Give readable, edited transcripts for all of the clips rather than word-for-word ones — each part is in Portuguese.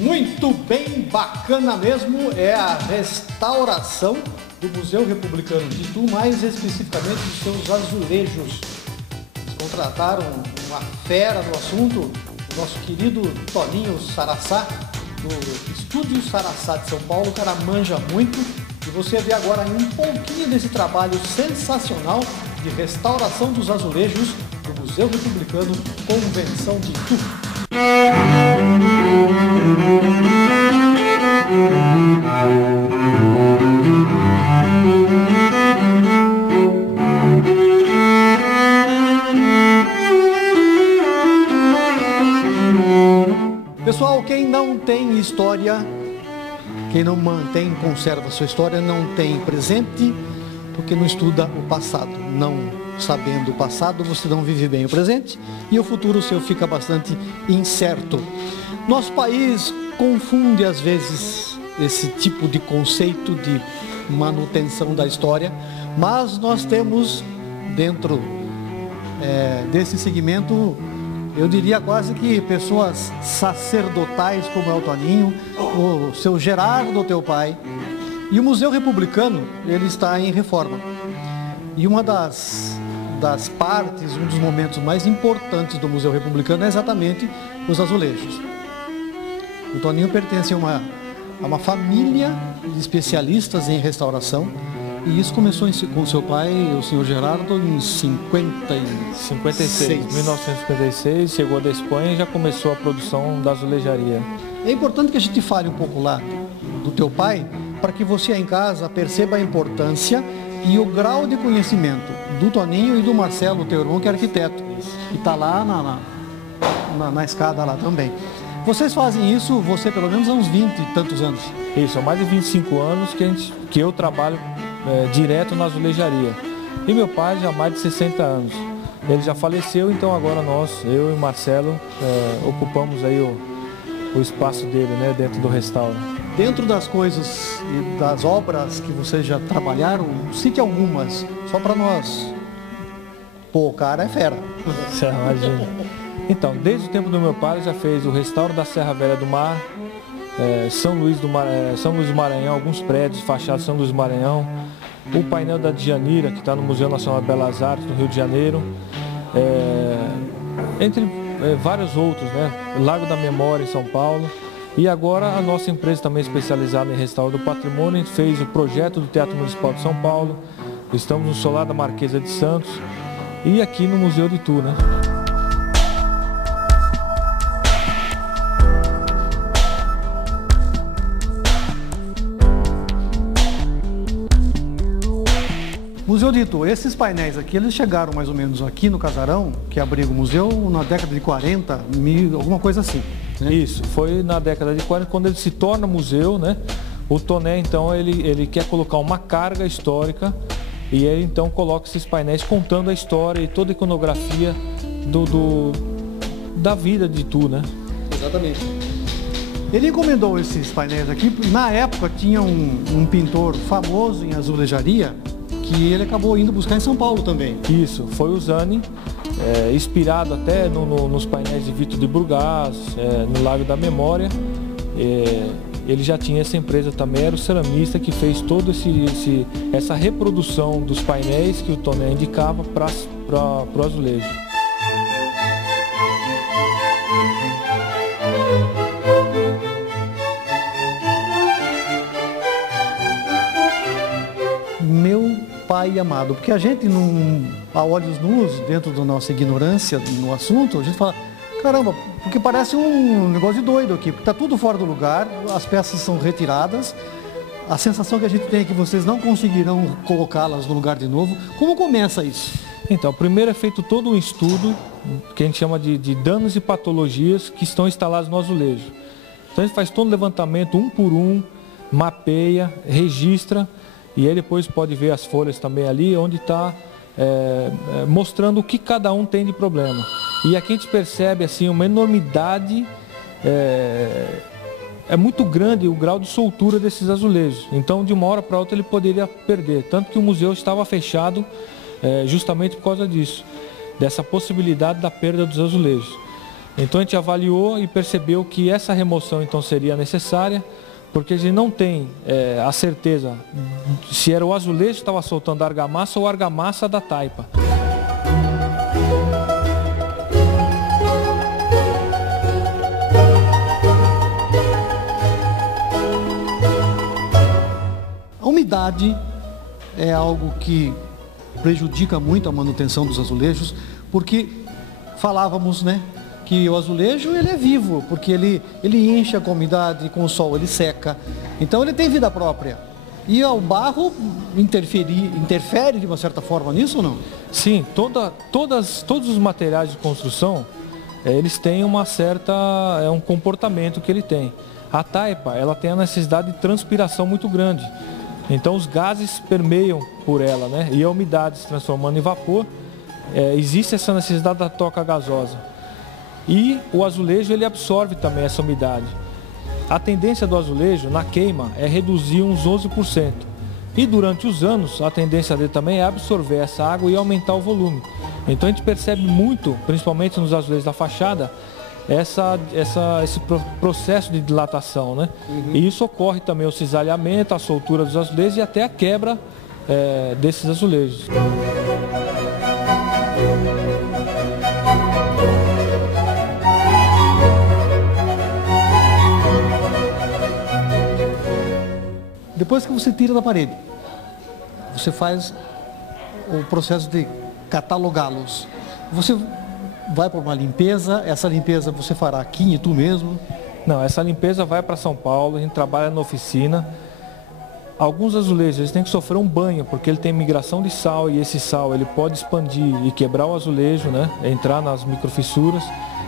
Muito bem, bacana mesmo, é a restauração do Museu Republicano de Itu, mais especificamente dos seus azulejos. Eles contrataram uma fera do assunto, o nosso querido Toninho Sarassá, do Estúdio Sarassá de São Paulo. O cara manja muito e você vê agora um pouquinho desse trabalho sensacional de restauração dos azulejos do Museu Republicano Convenção de Itu. Pessoal, quem não tem história, quem não mantém, conserva sua história, não tem presente, porque não estuda o passado. Não sabendo o passado, você não vive bem o presente e o futuro seu fica bastante incerto. Nosso país confunde às vezes esse tipo de conceito de manutenção da história, mas nós temos dentro desse segmento, eu diria quase que pessoas sacerdotais como é o Toninho, o seu Gerardo, teu pai. E o Museu Republicano, ele está em reforma. E uma das partes, um dos momentos mais importantes do Museu Republicano é exatamente os azulejos. O Toninho pertence a uma família de especialistas em restauração. E isso começou com seu pai, o senhor Gerardo, em 1956, chegou da Espanha e já começou a produção da azulejaria. É importante que a gente fale um pouco lá do teu pai, para que você aí em casa perceba a importância e o grau de conhecimento do Toninho e do Marcelo, teu irmão, que é arquiteto, que está lá na escada lá também. Vocês fazem isso, você pelo menos há uns 20 e tantos anos? Isso, há mais de 25 anos que eu trabalho direto na azulejaria. E meu pai já há mais de 60 anos. Ele já faleceu, então agora eu e o Marcelo, ocupamos aí o espaço dele, né, dentro do restauro. Dentro das coisas e das obras que vocês já trabalharam, cite algumas, só para nós. Pô, o cara é fera. Imagina. Então, desde o tempo do meu pai, já fez o restauro da Serra Velha do Mar, São Luís do Maranhão, alguns prédios, fachadas São Luís do Maranhão, o painel da Djanira, que está no Museu Nacional de Belas Artes, no Rio de Janeiro, entre vários outros, né? Lago da Memória, em São Paulo. E agora a nossa empresa também especializada em restauro do patrimônio fez o projeto do Teatro Municipal de São Paulo. Estamos no Solar da Marquesa de Santos e aqui no Museu de Itu, né? Museu de Itu, esses painéis aqui, eles chegaram mais ou menos aqui no casarão, que abriga o museu, na década de 40, alguma coisa assim, né? Isso, foi na década de 40, quando ele se torna museu, né? O Toné, então, ele quer colocar uma carga histórica e ele, então, coloca esses painéis contando a história e toda a iconografia da vida de Itu, né? Exatamente. Ele encomendou esses painéis aqui, na época tinha um pintor famoso em azulejaria, que ele acabou indo buscar em São Paulo também. Isso, foi o Zani, inspirado até nos painéis de Vitor de Burgaz, no Lago da Memória. Ele já tinha essa empresa também, era o ceramista que fez toda essa reprodução dos painéis que o Toné indicava para o azulejo. Pai amado, porque a gente, a olhos nus, dentro da nossa ignorância no assunto, a gente fala, caramba, porque parece um negócio de doido aqui, porque está tudo fora do lugar, as peças são retiradas, a sensação que a gente tem é que vocês não conseguirão colocá-las no lugar de novo. Como começa isso? Então, primeiro é feito todo um estudo, que a gente chama de danos e patologias que estão instalados no azulejo. Então a gente faz todo o levantamento, um por um, mapeia, registra, e aí depois pode ver as folhas também ali, onde está mostrando o que cada um tem de problema. E aqui a gente percebe assim, uma enormidade, é muito grande o grau de soltura desses azulejos. Então, de uma hora para outra, ele poderia perder. Tanto que o museu estava fechado justamente por causa disso, dessa possibilidade da perda dos azulejos. Então a gente avaliou e percebeu que essa remoção então seria necessária, porque a gente não tem a certeza se era o azulejo que estava soltando a argamassa ou a argamassa da taipa. A umidade é algo que prejudica muito a manutenção dos azulejos, porque falávamos, né, que o azulejo ele é vivo, porque ele incha com a umidade, com o sol ele seca, então ele tem vida própria. E o barro interfere de uma certa forma nisso ou não? Sim, todos os materiais de construção, eles têm um comportamento que ele tem. A taipa, ela tem a necessidade de transpiração muito grande. Então os gases permeiam por ela, né? E a umidade se transformando em vapor, existe essa necessidade da troca gasosa. E o azulejo ele absorve também essa umidade. A tendência do azulejo na queima é reduzir uns 11%. E durante os anos a tendência dele também é absorver essa água e aumentar o volume. Então a gente percebe muito, principalmente nos azulejos da fachada, esse processo de dilatação, né? E isso ocorre também o cisalhamento, a soltura dos azulejos e até a quebra desses azulejos. Depois que você tira da parede, você faz o processo de catalogá-los. Você vai para uma limpeza, essa limpeza você fará aqui em Itu mesmo? Não, essa limpeza vai para São Paulo, a gente trabalha na oficina. Alguns azulejos eles têm que sofrer um banho, porque ele tem migração de sal e esse sal ele pode expandir e quebrar o azulejo, né? Entrar nas microfissuras.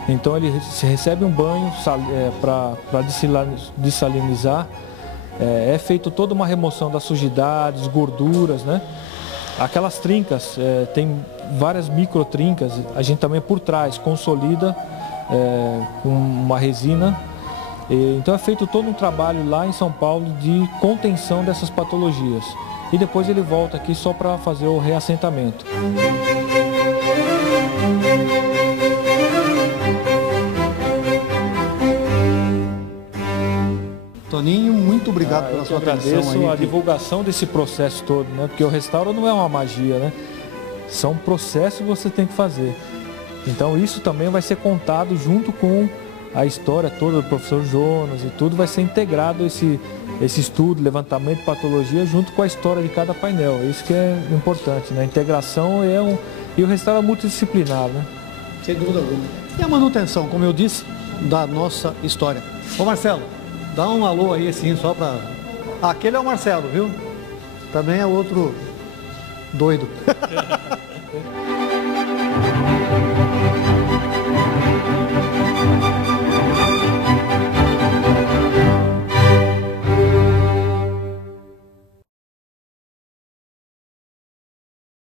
Então ele recebe um banho para dessalinizar. É feito toda uma remoção das sujidades, gorduras, né? Aquelas trincas, tem várias microtrincas, a gente também por trás consolida com uma resina. Então é feito todo um trabalho lá em São Paulo de contenção dessas patologias. E depois ele volta aqui só para fazer o reassentamento. Toninho, muito obrigado pela sua atenção. Eu agradeço a divulgação desse processo todo, né? Porque o restauro não é uma magia, né? São processos que você tem que fazer. Então isso também vai ser contado junto com a história toda do professor Jonas e tudo, vai ser integrado esse estudo, levantamento de patologia junto com a história de cada painel. Isso que é importante, né? A integração e o restauro é multidisciplinar, né? Sem dúvida alguma. E a manutenção, como eu disse, da nossa história. Ô Marcelo, dá um alô aí assim, só para... Aquele é o Marcelo, viu? Também é outro doido.